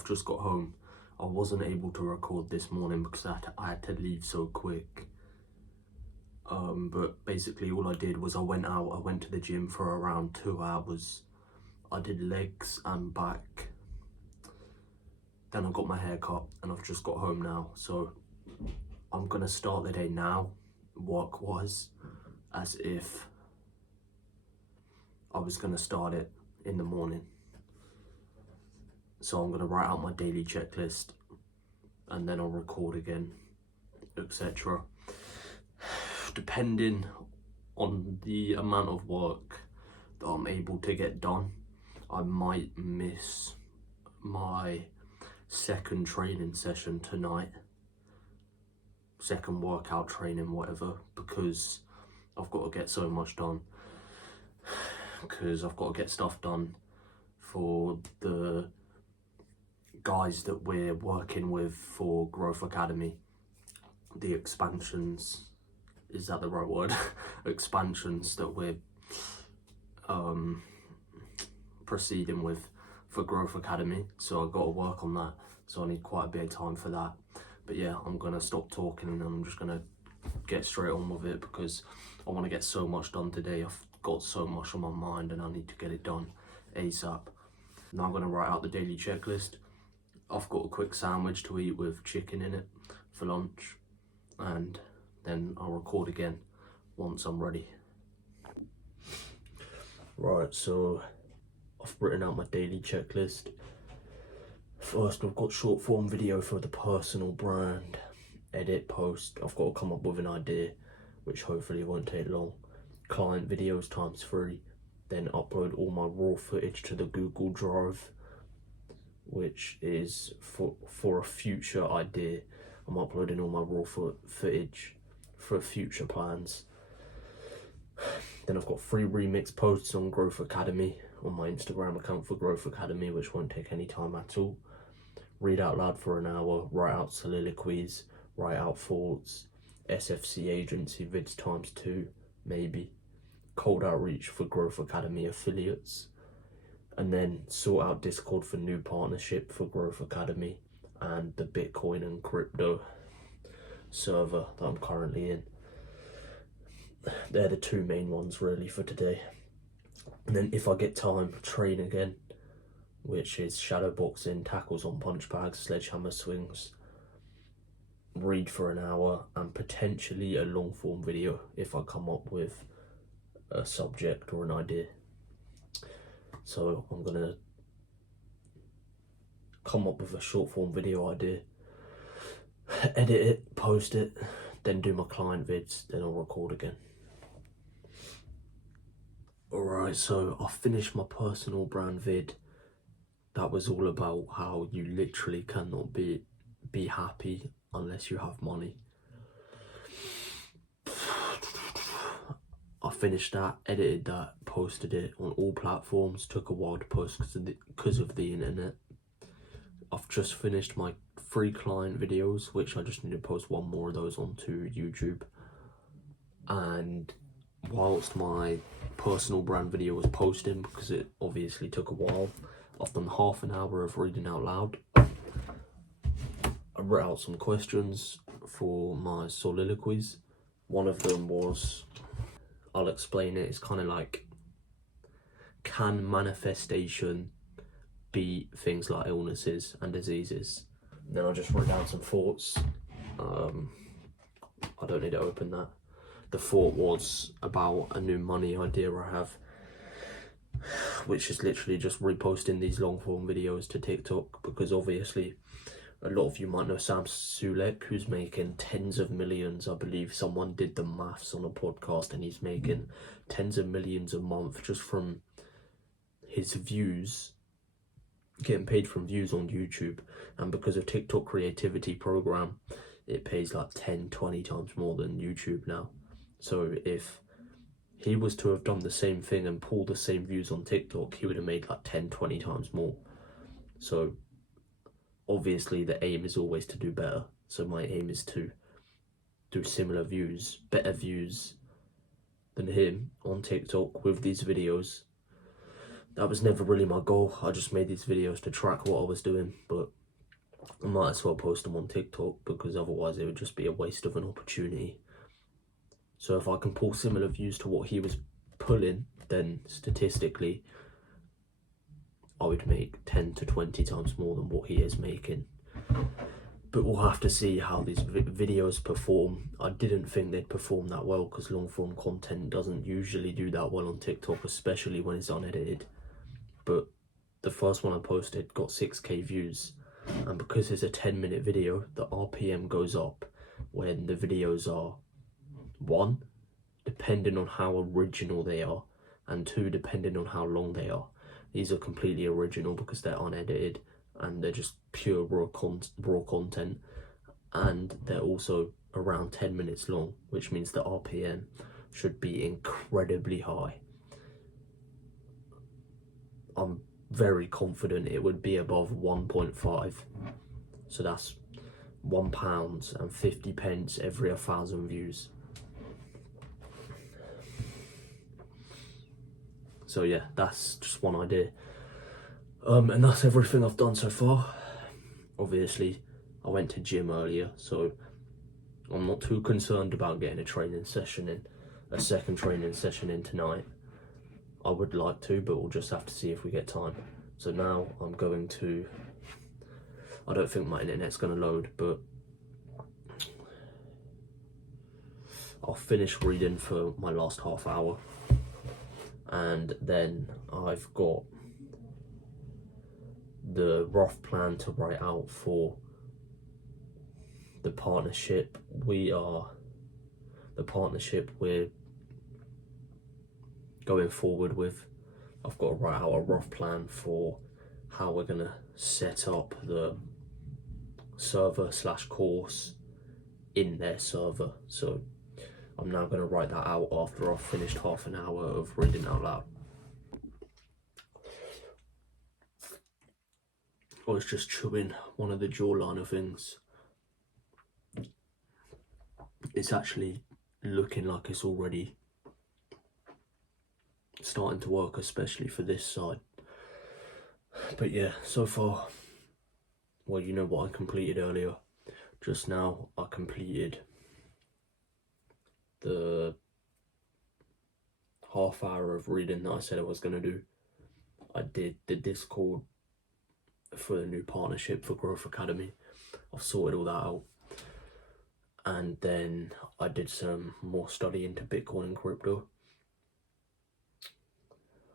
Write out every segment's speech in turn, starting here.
I've just got home. I wasn't able to record this morning because I had to leave so quick. But basically all I did was I went to the gym for around 2 hours. I did legs and back. Then I got my hair cut and I've just got home now. So I'm gonna start the day now, work-wise, as if I was gonna start it in the morning. So I'm gonna write out my daily checklist and then I'll record again, etc. Depending on the amount of work that I'm able to get done, I might miss my second training session tonight, second workout training, whatever, because I've got to get so much done, because I've got to get stuff done for the guys that we're working with for Growth Academy, the expansions, is that the right word? Expansions that we're proceeding with for Growth Academy. So I've got to work on that. So I need quite a bit of time for that. But yeah, I'm gonna stop talking and I'm just gonna get straight on with it because I want to get so much done today. I've got so much on my mind and I need to get it done ASAP. Now I'm gonna write out the daily checklist. I've got a quick sandwich to eat with chicken in it for lunch, and then I'll record again once I'm ready. Right, so I've written out my daily checklist. First, I've got short form video for the personal brand, edit, post. I've got to come up with an idea, which hopefully won't take long. Client videos ×3, then upload all my raw footage to the Google Drive, which is for a future idea. I'm uploading all my raw footage for future plans. Then I've got 3 remix posts on Growth Academy on my Instagram account for Growth Academy, which won't take any time at all. Read out loud for an hour, write out soliloquies, write out thoughts, SFC agency vids ×2, maybe. Cold outreach for Growth Academy affiliates. And then sort out Discord for new partnership for Growth Academy and the Bitcoin and crypto server that I'm currently in. They're the 2 main ones really for today. And then if I get time, train again, which is shadow boxing, tackles on punch bags, sledgehammer swings, read for an hour, and potentially a long form video if I come up with a subject or an idea. So I'm gonna come up with a short form video idea, edit it, post it, then do my client vids, then I'll record again. Alright, so I finished my personal brand vid. That was all about how you literally cannot be happy unless you have money. I finished that, edited that, posted it on all platforms. Took a while to post because of the internet. I've just finished my free client videos, which I just need to post 1 more of those onto YouTube. And whilst my personal brand video was posting, because it obviously took a while, I've done half an hour of reading out loud. I wrote out some questions for my soliloquies. One of them was, I'll explain it, it's kind of like, can manifestation be things like illnesses and diseases? And then I just wrote down some thoughts. I don't need to open that. The thought was about a new money idea I have, which is literally just reposting these long form videos to TikTok, because obviously a lot of you might know Sam Sulek, who's making tens of millions. I believe someone did the maths on a podcast and he's making tens of millions a month just from his views, getting paid from views on YouTube. And because of TikTok creativity program, it pays like 10-20 times more than YouTube now. So if he was to have done the same thing and pulled the same views on TikTok, he would have made like 10-20 times more. So obviously the aim is always to do better. So my aim is to do similar views, better views than him on TikTok with these videos. that was never really my goal. I just made these videos to track what I was doing, but I might as well post them on TikTok because otherwise it would just be a waste of an opportunity. So if I can pull similar views to what he was pulling, then statistically I would make 10 to 20 times more than what he is making. But we'll have to see how these videos perform. I didn't think they'd perform that well because long form content doesn't usually do that well on TikTok, especially when it's unedited. But the first one I posted got 6k views, and because it's a 10-minute video, the RPM goes up when the videos are 1, depending on how original they are, and 2, depending on how long they are. These are completely original because they're unedited and they're just pure raw content, and they're also around 10 minutes long, which means the RPM should be incredibly high. I'm very confident it would be above 1.5, so that's £1.50 every 1,000 views. So yeah, that's just one idea. And that's everything I've done so far. Obviously, I went to gym earlier, so I'm not too concerned about getting a training session in, a second training session in tonight. I would like to, but we'll just have to see if we get time. So now I'm going to, I don't think my internet's going to load, but I'll finish reading for my last half hour. And then I've got the rough plan to write out for the partnership. The partnership we're going forward with. I've got to write out a rough plan for how we're gonna set up the server/course in their server. So I'm now gonna write that out after I've finished half an hour of reading out loud. I was just chewing one of the jawliner things. It's actually looking like it's already starting to work, especially for this side. But yeah, so far, well, you know what I completed earlier. Just now I completed the half hour of reading that I said I was going to do. I did the Discord for the new partnership for Growth Academy. I've sorted all that out. And then I did some more study into Bitcoin and crypto,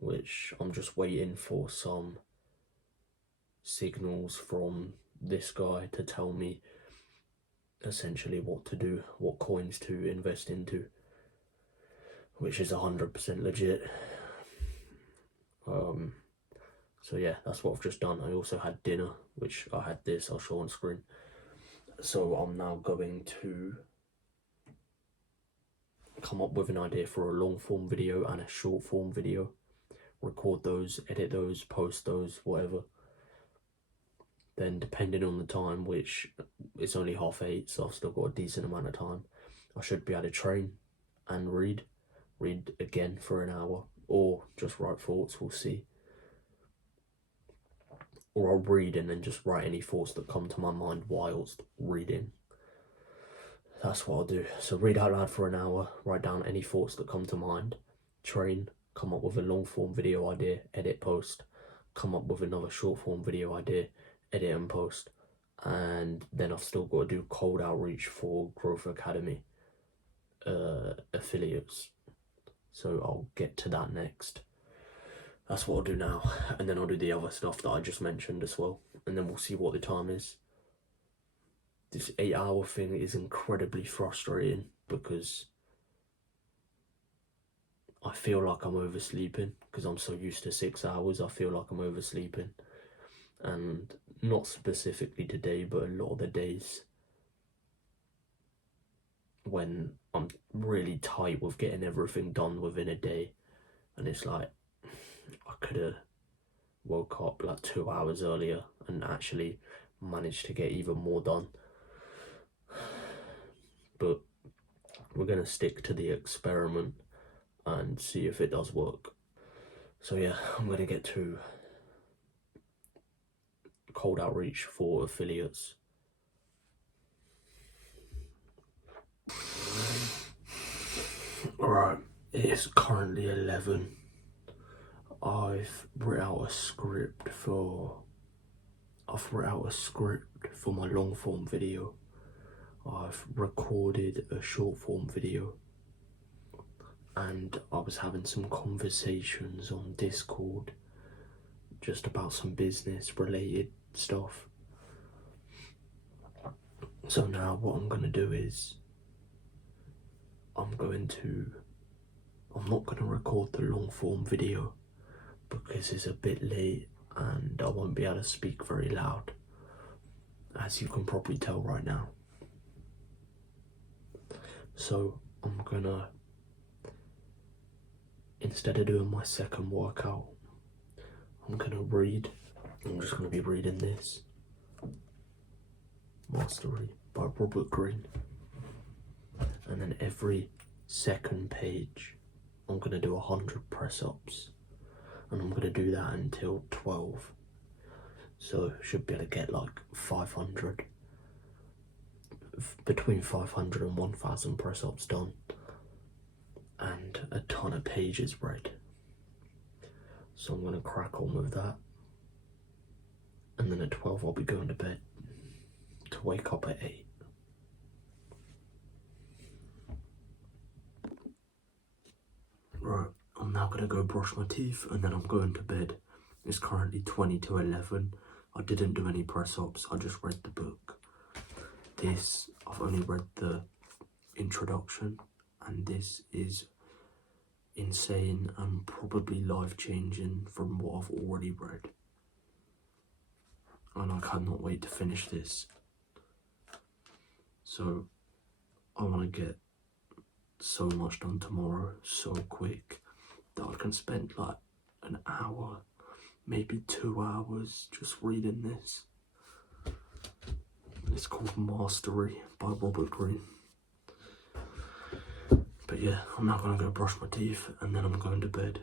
which I'm just waiting for some signals from this guy to tell me essentially what to do, what coins to invest into, which is 100% legit. So yeah, that's what I've just done. I also had dinner, which I had this, I'll show on screen. So I'm now going to come up with an idea for a long form video and a short form video, record those, edit those, post those, whatever. Then depending on the time, which it's only 8:30, so I've still got a decent amount of time, I should be able to train and read again for an hour, or just write thoughts, we'll see. Or I'll read and then just write any thoughts that come to my mind whilst reading. That's what I'll do. So read out loud for an hour, write down any thoughts that come to mind, train, come up with a long form video idea, edit, post, come up with another short form video idea, edit and post. And then I've still got to do cold outreach for Growth Academy affiliates. So I'll get to that next. That's what I'll do now. And then I'll do the other stuff that I just mentioned as well. And then we'll see what the time is. This 8-hour thing is incredibly frustrating because I feel like I'm oversleeping because I'm so used to 6 hours. I feel like I'm oversleeping, and not specifically today, but a lot of the days when I'm really tight with getting everything done within a day, and it's like I could have woke up like 2 hours earlier and actually managed to get even more done. But we're going to stick to the experiment and see if it does work. So yeah, I'm gonna get to cold outreach for affiliates. Alright, it's currently 11. I've written out a script for my long form video. I've recorded a short form video, and I was having some conversations on Discord just about some business related stuff. So now what I'm gonna do is I'm not gonna record the long form video because it's a bit late and I won't be able to speak very loud, as you can probably tell right now. So I'm gonna, instead of doing my second workout, I'm gonna read. I'm just gonna be reading this. Mastery by Robert Greene. And then every second page, I'm gonna do 100 press-ups. And I'm gonna do that until 12. So should be able to get like 500, between 500 and 1,000 press-ups done. And a ton of pages read. So I'm gonna crack on with that. And then at 12 I'll be going to bed to wake up at 8. Right, I'm now gonna go brush my teeth and then I'm going to bed. It's currently 20 to 11. I didn't do any press-ups, I just read the book. This, I've only read the introduction, and this is insane and probably life-changing from what I've already read. And I cannot wait to finish this. So, I want to get so much done tomorrow, so quick, that I can spend like an hour, maybe 2 hours just reading this. It's called Mastery by Robert Greene. But yeah, I'm now gonna go brush my teeth and then I'm going to bed.